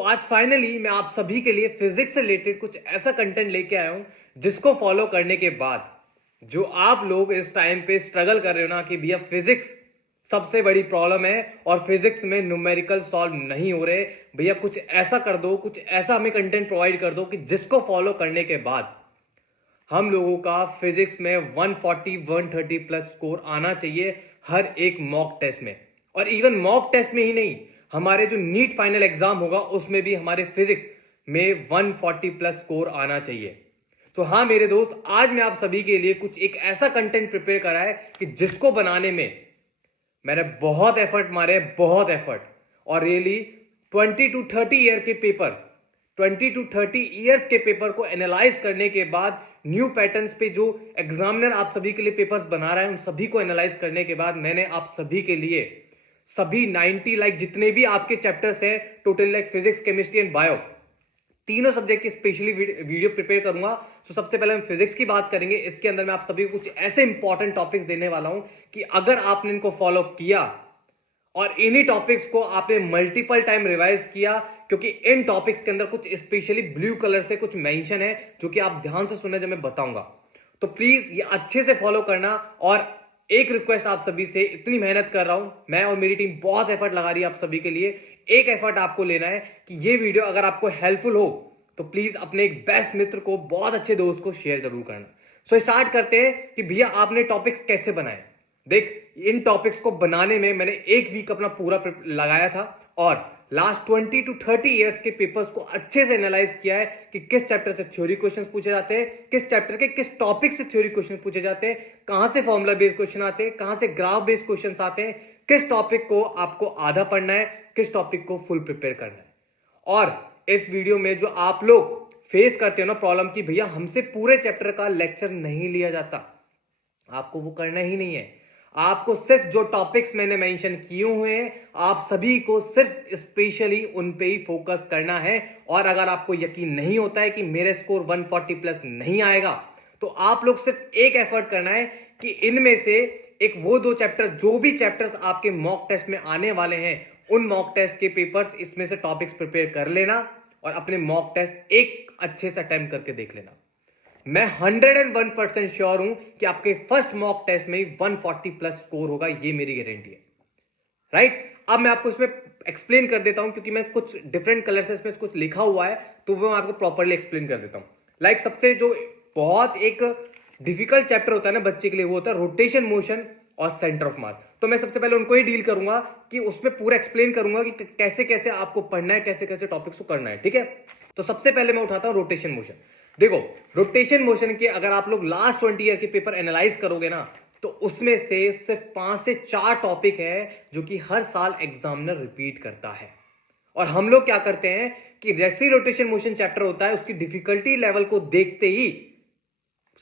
आज फाइनली मैं आप सभी के लिए फिजिक्स से रिलेटेड कुछ ऐसा कंटेंट लेके आया हूं जिसको फॉलो करने के बाद जो आप लोग इस टाइम पे स्ट्रगल कर रहे हो ना कि भैया फिजिक्स सबसे बड़ी प्रॉब्लम है और फिजिक्स में न्यूमेरिकल सॉल्व नहीं हो रहे, भैया कुछ ऐसा कर दो, कुछ ऐसा हमें कंटेंट प्रोवाइड कर दो कि जिसको फॉलो करने के बाद हम लोगों का फिजिक्स में 140 130 प्लस स्कोर आना चाहिए हर एक मॉक टेस्ट में। और इवन मॉक टेस्ट में ही नहीं, हमारे जो नीट फाइनल एग्जाम होगा उसमें भी हमारे फिजिक्स में 140 प्लस स्कोर आना चाहिए। तो हाँ मेरे दोस्त, आज मैं आप सभी के लिए कुछ एक ऐसा कंटेंट प्रिपेयर करा है कि जिसको बनाने में मैंने बहुत एफर्ट मारे, बहुत एफर्ट। और रियली 20 to 30 ईयर्स के पेपर को एनालाइज करने के बाद न्यू पैटर्न्स पे जो एग्जामिनर आप सभी के लिए पेपर्स बना रहा है उन सभी को एनालाइज करने के बाद मैंने आप सभी के लिए सभी 90 लाइक जितने भी आपके चैप्टर्स हैं total like physics, chemistry and bio, तीनों सब्जेक्ट की स्पेशली वीडियो प्रिपेयर करूंगा। तो सबसे पहले हम फिजिक्स की बात करेंगे। इसके अंदर मैं आप सभी को कुछ ऐसे इंपॉर्टेंट टॉपिक्स देने वाला हूं कि अगर आपने इनको फॉलो किया और इन्हीं टॉपिक्स को आपने मल्टीपल टाइम रिवाइज किया, क्योंकि इन टॉपिक्स के अंदर कुछ स्पेशली ब्लू कलर से कुछ मेंशन है जो कि आप ध्यान से सुनना जब मैं बताऊंगा, तो प्लीज ये अच्छे से फॉलो करना। और एक रिक्वेस्ट आप सभी से, इतनी मेहनत कर रहा हूं मैं और मेरी टीम, बहुत एफर्ट लगा रही है आप सभी के लिए। एक एफर्ट आपको लेना है कि ये वीडियो अगर आपको हेल्पफुल हो तो प्लीज अपने एक बेस्ट मित्र को, बहुत अच्छे दोस्त को शेयर जरूर करना। स्टार्ट करते हैं कि भैया आपने टॉपिक्स कैसे बनाए। देख, इन टॉपिक्स को बनाने में मैंने एक वीक अपना पूरा लगाया था और लास्ट 20 to 30 ईयर्स के पेपर्स को अच्छे से एनालाइज किया है कि किस चैप्टर से थ्योरी क्वेश्चंस पूछे जाते हैं, किस चैप्टर के किस टॉपिक से थ्योरी क्वेश्चन पूछे जाते हैं, कहां से फॉर्मूला बेस्ड क्वेश्चन आते हैं, कहां से ग्राफ बेस्ड क्वेश्चंस आते हैं, किस टॉपिक को आपको आधा पढ़ना है, किस टॉपिक को फुल प्रिपेयर करना है। और इस वीडियो में जो आप लोग फेस करते हो ना प्रॉब्लम की भैया हमसे पूरे चैप्टर का लेक्चर नहीं लिया जाता, आपको वो करना ही नहीं है। आपको सिर्फ जो टॉपिक्स मैंने मेंशन किए हुए हैं आप सभी को सिर्फ स्पेशली उन पे ही फोकस करना है। और अगर आपको यकीन नहीं होता है कि मेरे स्कोर 140 प्लस नहीं आएगा तो आप लोग सिर्फ एक एफर्ट करना है कि इनमें से एक वो दो चैप्टर, जो भी चैप्टर्स आपके मॉक टेस्ट में आने वाले हैं उन मॉक टेस्ट के पेपर्स इसमें से टॉपिक्स प्रिपेयर कर लेना और अपने मॉक टेस्ट एक अच्छे से अटेम्प्ट करके देख लेना। मैं 101% श्योर हूं कि आपके फर्स्ट मॉक टेस्ट में 140 प्लस स्कोर होगा, ये मेरी गारंटी है। राइट, अब मैं आपको इसमें एक्सप्लेन कर देता हूं क्योंकि मैं कुछ डिफरेंट कलर से इसमें कुछ लिखा हुआ है तो वो मैं आपको प्रॉपरली एक्सप्लेन कर देता हूं। लाइक सबसे जो बहुत एक डिफिकल्ट चैप्टर होता है ना बच्चे के लिए, वो होता है रोटेशन मोशन और सेंटर ऑफ मास। तो मैं सबसे पहले उनको ही डील करूंगा कि उसमें पूरा एक्सप्लेन करूंगा कि कैसे कैसे आपको पढ़ना है, कैसे कैसे टॉपिक्स को करना है। ठीक है, तो सबसे पहले मैं उठाता हूं रोटेशन मोशन। देखो, रोटेशन मोशन के अगर आप लोग लास्ट 20 ईयर के पेपर एनालाइज करोगे ना तो उसमें से सिर्फ 5 से 4 टॉपिक है जो कि हर साल एग्जामिनर रिपीट करता है। और हम लोग क्या करते हैं कि जैसे ही रोटेशन मोशन चैप्टर होता है उसकी डिफिकल्टी लेवल को देखते ही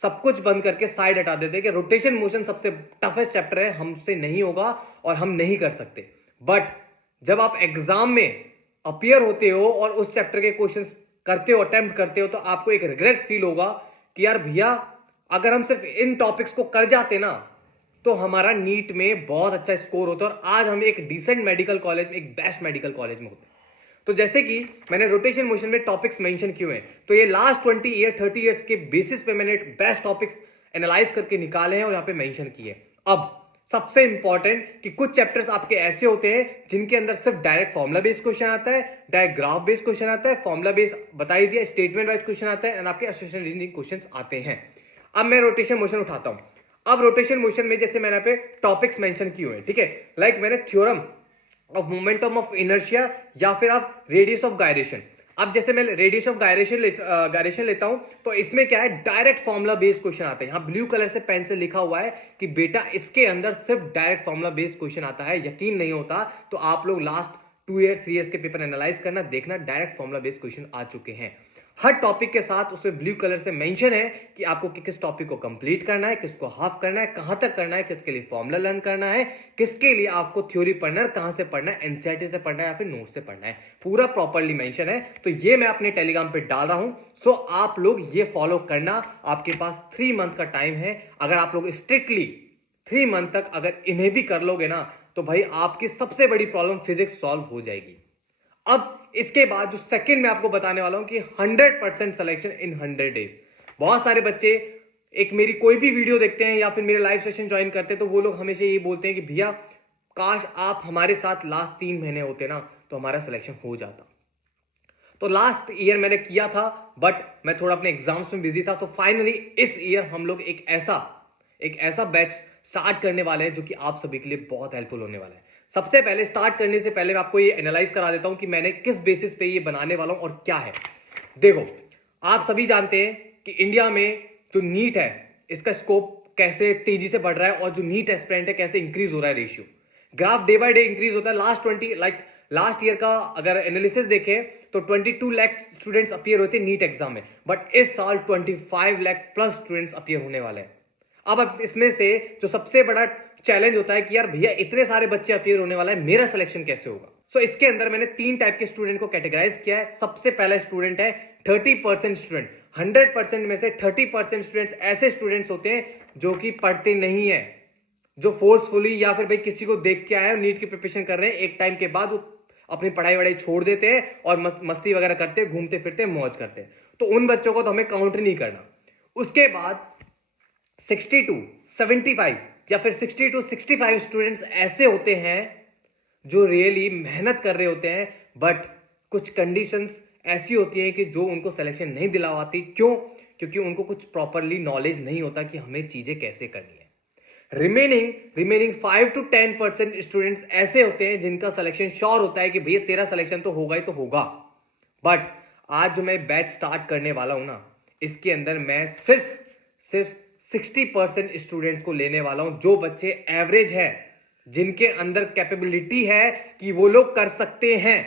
सब कुछ बंद करके साइड हटा देते हैं कि रोटेशन मोशन सबसे टफेस्ट चैप्टर है, हमसे नहीं होगा और हम नहीं कर सकते। बट जब आप एग्जाम में अपीयर होते हो और उस चैप्टर के क्वेश्चंस करते हो, अटेम्प्ट करते हो, तो आपको एक रिग्रेट फील होगा कि यार भैया अगर हम सिर्फ इन टॉपिक्स को कर जाते ना तो हमारा नीट में बहुत अच्छा स्कोर होता और आज हम एक डिसेंट मेडिकल कॉलेज में, एक बेस्ट मेडिकल कॉलेज में होते। तो जैसे कि मैंने रोटेशन मोशन में टॉपिक्स मेंशन किए हैं तो ये लास्ट 30 ईयर्स के बेसिस पे मैंने बेस्ट टॉपिक्स एनालाइज करके निकाले हैं और यहां पे मेंशन किए। अब सबसे इंपॉर्टेंट कि कुछ चैप्टर्स आपके ऐसे होते हैं जिनके अंदर सिर्फ डायरेक्ट फॉर्मुला बेस्ड क्वेश्चन आता है, डायरेक्ट ग्राफ बेस्ड क्वेश्चन आता है, फॉर्मुला बेस्ड बता ही दिया, स्टेटमेंट वाइज क्वेश्चन आता है एंड आपके एसोसिएशन रीजनिंग क्वेश्चंस आते हैं। अब मैं रोटेशन मोशन उठाता हूं। अब रोटेशन मोशन में जैसे मैंने पे टॉपिक्स मेंशन किए हुए हैं, ठीक है, लाइक मैंने theorem of momentum of inertia या फिर आप रेडियस ऑफ गायरेशन। अब जैसे मैं रेडियस ऑफ गायरेशन लेता हूं तो इसमें क्या है, डायरेक्ट फॉर्मुला बेस्ड क्वेश्चन आता है। यहां ब्लू कलर से पेन से लिखा हुआ है कि बेटा इसके अंदर सिर्फ डायरेक्ट फॉर्मुला बेस्ड क्वेश्चन आता है। यकीन नहीं होता तो आप लोग लास्ट 2 ईयर 3 ईयर्स के पेपर एनालाइज करना, देखना डायरेक्ट फॉर्मुला बेस्ड क्वेश्चन आ चुके हैं हर टॉपिक के साथ। उसमें ब्लू कलर से मेंशन है कि आपको किस टॉपिक को कंप्लीट करना है, किसको हाफ करना है, कहां तक करना है, किसके लिए फॉर्मूला लर्न करना है, किसके लिए आपको थ्योरी पढ़ना है, कहां से पढ़ना है, एनसीईआरटी से पढ़ना है या फिर नोट से पढ़ना है, पूरा प्रॉपर्ली मेंशन है। तो ये मैं अपने टेलीग्राम पे डाल रहा हूं। सो आप लोग ये फॉलो करना। आपके पास 3 मंथ का टाइम है। अगर आप लोग स्ट्रिक्टली 3 मंथ तक अगर इन्हें भी कर लोगे ना तो भाई आपकी सबसे बड़ी प्रॉब्लम फिजिक्स सॉल्व हो जाएगी। अब इसके बाद जो सेकंड मैं आपको बताने वाला हूं कि 100% सिलेक्शन इन 100 डेज। बहुत सारे बच्चे एक मेरी कोई भी वीडियो देखते हैं या फिर मेरे लाइव सेशन ज्वाइन करते हैं तो वो लोग हमेशा ये बोलते हैं कि भैया काश आप हमारे साथ लास्ट 3 महीने होते ना तो हमारा सिलेक्शन हो जाता। तो लास्ट ईयर मैंने किया था बट मैं थोड़ा अपने एग्जाम्स में बिजी था, तो फाइनली इस ईयर हम लोग एक ऐसा बैच स्टार्ट करने वाले हैं जो कि आप सभी के लिए बहुत हेल्पफुल होने वाला है। सबसे पहले स्टार्ट करने से पहले मैं आपको ये एनालाइज करा देता हूं कि मैंने किस बेसिस पे ये बनाने वाला हूं और क्या है। देखो, आप सभी जानते हैं कि इंडिया में जो नीट है इसका स्कोप कैसे तेजी से बढ़ रहा है और जो नीट एस्पिरेंट है कैसे इंक्रीज हो रहा है, ratio graph day by day increase होता है। लास्ट ईयर का अगर एनालिसिस देखें तो 22 लाख स्टूडेंट्स अपीयर होते नीट एग्जाम में, बट इस साल 25 लाख प्लस स्टूडेंट्स अपीयर होने वाले हैं। अब इसमें से जो सबसे बड़ा चैलेंज होता है कि यार भैया इतने सारे बच्चे अपीयर होने वाला है, मेरा सिलेक्शन कैसे होगा। सो इसके अंदर मैंने 3 टाइप के स्टूडेंट को कैटेगराइज किया है। सबसे पहला स्टूडेंट है 30% स्टूडेंट। 100% में से 30% स्टूडेंट्स ऐसे स्टूडेंट्स होते हैं जो कि पढ़ते नहीं है, जो फोर्सफुली या फिर भाई किसी को देख के आए और नीट की प्रिपरेशन कर रहे हैं, एक टाइम के बाद वो अपनी पढ़ाई वढ़ाई छोड़ देते हैं और मस्ती वगैरह करते हैं, घूमते फिरते मौज करते हैं। तो उन बच्चों को तो हमें काउंट नहीं करना। उसके बाद 60 to 75 या फिर 60 to 65 स्टूडेंट्स ऐसे होते हैं जो रियली मेहनत कर रहे होते हैं, बट कुछ कंडीशंस ऐसी होती हैं कि जो उनको सिलेक्शन नहीं दिलावाती। क्यों? क्योंकि उनको कुछ प्रॉपरली नॉलेज नहीं होता कि हमें चीजें कैसे करनी है। रिमेनिंग 5 to 10% स्टूडेंट्स ऐसे होते हैं जिनका सिलेक्शन श्योर होता है कि भैया तेरा सिलेक्शन तो होगा ही तो होगा। बट आज जो मैं बैच स्टार्ट करने वाला हूं ना, इसके अंदर मैं सिर्फ 60% स्टूडेंट्स को लेने वाला हूं, जो बच्चे एवरेज है, जिनके अंदर कैपेबिलिटी है कि वो लोग कर सकते हैं।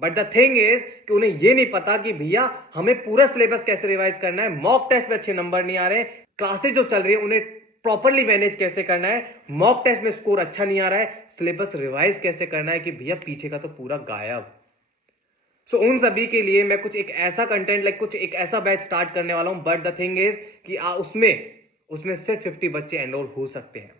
बट द थिंग इज कि उन्हें ये नहीं पता कि भैया हमें पूरा सिलेबस कैसे रिवाइज करना है, मॉक टेस्ट में अच्छे नंबर नहीं आ रहे, क्लासेस जो चल रही है उन्हें प्रॉपरली मैनेज कैसे करना है, मॉक टेस्ट में स्कोर अच्छा नहीं आ रहा है, सिलेबस रिवाइज कैसे करना है कि भैया पीछे का तो पूरा गायब। सो उन सभी के लिए मैं कुछ एक ऐसा कंटेंट कुछ एक ऐसा बैच स्टार्ट करने वाला हूं। बट द थिंग इज कि उसमें सिर्फ 50 बच्चे एनरोल हो सकते हैं।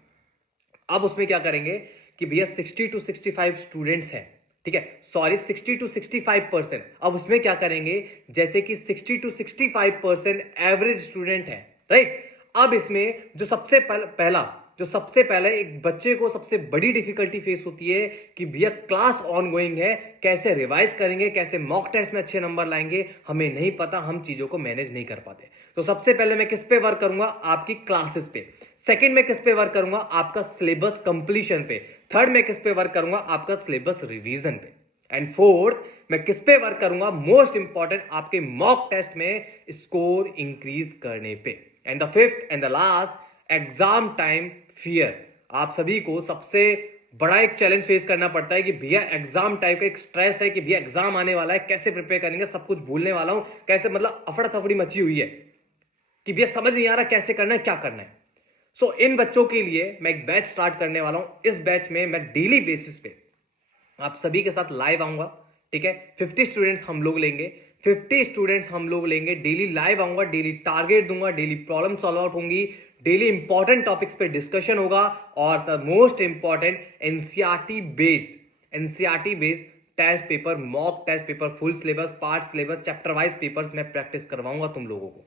अब उसमें क्या करेंगे कि भैया 60 to 65 स्टूडेंट्स हैं, ठीक है, सॉरी 60 to 65%। अब उसमें क्या करेंगे, जैसे कि 60 to 65% एवरेज स्टूडेंट है, राइट। अब इसमें जो सबसे पहला एक बच्चे को सबसे बड़ी डिफिकल्टी फेस होती है कि भैया क्लास ऑन गोइंग है, कैसे रिवाइज करेंगे, कैसे मॉक टेस्ट में अच्छे नंबर लाएंगे, हमें नहीं पता, हम चीजों को मैनेज नहीं कर पाते। तो सबसे पहले मैं किस पे वर्क करूंगा, आपकी क्लासेस पे। सेकंड में किस पे वर्क करूंगा, आपका सिलेबस कंप्लीशन पे। थर्ड में किस पे वर्क करूंगा, आपका सिलेबस रिवीजन पे। एंड फोर्थ मैं किस पे वर्क करूंगा, मोस्ट इंपॉर्टेंट, आपके मॉक टेस्ट में स्कोर इंक्रीज करने पे। And the fifth and the last, exam time fear. आप सभी को सबसे बड़ा एक चैलेंज फेस करना पड़ता है कि भैया एग्जाम टाइप का एक स्ट्रेस है कि भैया एग्जाम आने वाला है, कैसे प्रिपेयर करेंगे, सब कुछ भूलने वाला हूं, कैसे मतलब अफड़ा तफड़ी मची हुई है कि भैया समझ नहीं आ रहा कैसे करना है, क्या करना है। सो इन बच्चों के लिए मैं एक बैच स्टार्ट करने वाला हूं। इस बैच में मैं डेली बेसिस पे आप सभी के साथ लाइव आऊंगा, ठीक है। 50 स्टूडेंट्स हम लोग लेंगे, डेली लाइव आऊंगा, डेली टारगेट दूंगा, डेली प्रॉब्लम सॉल्व आउट होंगी, डेली इंपॉर्टेंट टॉपिक्स पे डिस्कशन होगा और the most important NCERT based test paper, mock test paper, full syllabus, part syllabus, chapter wise papers मैं प्रैक्टिस करवाऊंगा तुम लोगों को।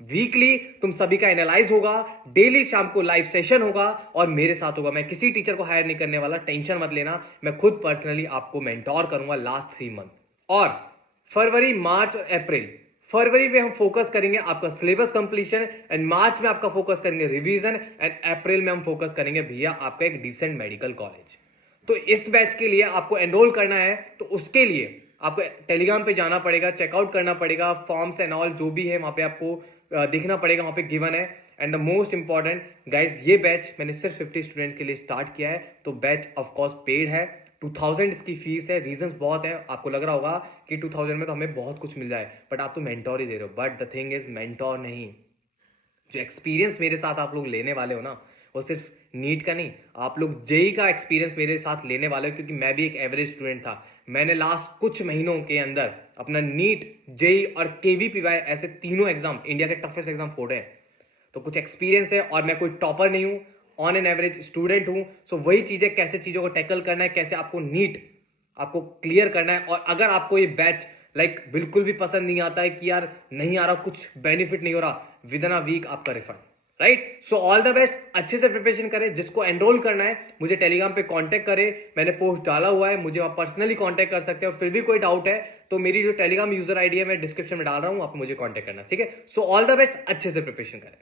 वीकली तुम सभी का एनालाइज होगा, डेली शाम को लाइव सेशन होगा और मेरे साथ होगा। मैं किसी टीचर को हायर नहीं करने वाला, टेंशन मत लेना, मैं खुद पर्सनली आपको मेंटोर करूंगा लास्ट 3 मंथ। और फरवरी, मार्च और अप्रैल, फरवरी में हम फोकस करेंगे आपका सिलेबस कंप्लीशन, एंड मार्च में आपका फोकस करेंगे रिवीजन, एंड अप्रैल में हम फोकस करेंगे भैया आपका एक डिसेंट मेडिकल कॉलेज। तो इस बैच के लिए आपको एनरोल करना है, तो उसके लिए आपको टेलीग्राम पे जाना पड़ेगा, चेकआउट करना पड़ेगा, फॉर्म्स एंड ऑल जो भी है वहां पे आपको देखना पड़ेगा, वहां पे गिवन है। And the most important guys, ये बैच मैंने सिर्फ 50 स्टूडेंट के लिए स्टार्ट किया है, तो बैच ऑफकोर्स पेड है। 2000 इसकी फीस है। रीजंस बहुत है, आपको लग रहा होगा कि 2000 में तो हमें बहुत कुछ मिल जाए, बट आप तो मेंटोर ही दे रहे हो। But the thing is mentor नहीं, जो एक्सपीरियंस मेरे साथ आप लोग लेने वाले हो ना, वो सिर्फ नीट का नहीं, आप लोग जेई का एक्सपीरियंस मेरे साथ लेने वाले हो, क्योंकि मैं भी एक एवरेज स्टूडेंट था। मैंने लास्ट कुछ महीनों के अंदर अपना नीट, जेई और केवीपीवाई ऐसे तीनों एग्जाम, इंडिया के टफेस्ट एग्जाम फोड़े हैं। तो कुछ एक्सपीरियंस है, और मैं कोई टॉपर नहीं हूं, ऑन एन एवरेज स्टूडेंट हूं। सो वही चीजें, कैसे चीजों को टैकल करना है, कैसे आपको नीट आपको क्लियर करना है। और अगर आपको ये बैच बिल्कुल भी पसंद नहीं आता है कि यार नहीं आ रहा, कुछ बेनिफिट नहीं हो रहा, विद इन अ वीक आपका refund, right. So all the best, अच्छे से प्रिपरेशन करें। जिसको एनरोल करना है मुझे टेलीग्राम पे कांटेक्ट करें, मैंने पोस्ट डाला हुआ है, मुझे आप पर्सनली कांटेक्ट कर सकते हैं। और फिर भी कोई डाउट है तो मेरी जो टेलीग्राम यूजर आईडी है मैं डिस्क्रिप्शन में डाल रहा हूं, आप मुझे कांटेक्ट करना, ठीक है। सो ऑल द बेस्ट, अच्छे से प्रिपरेशन करें।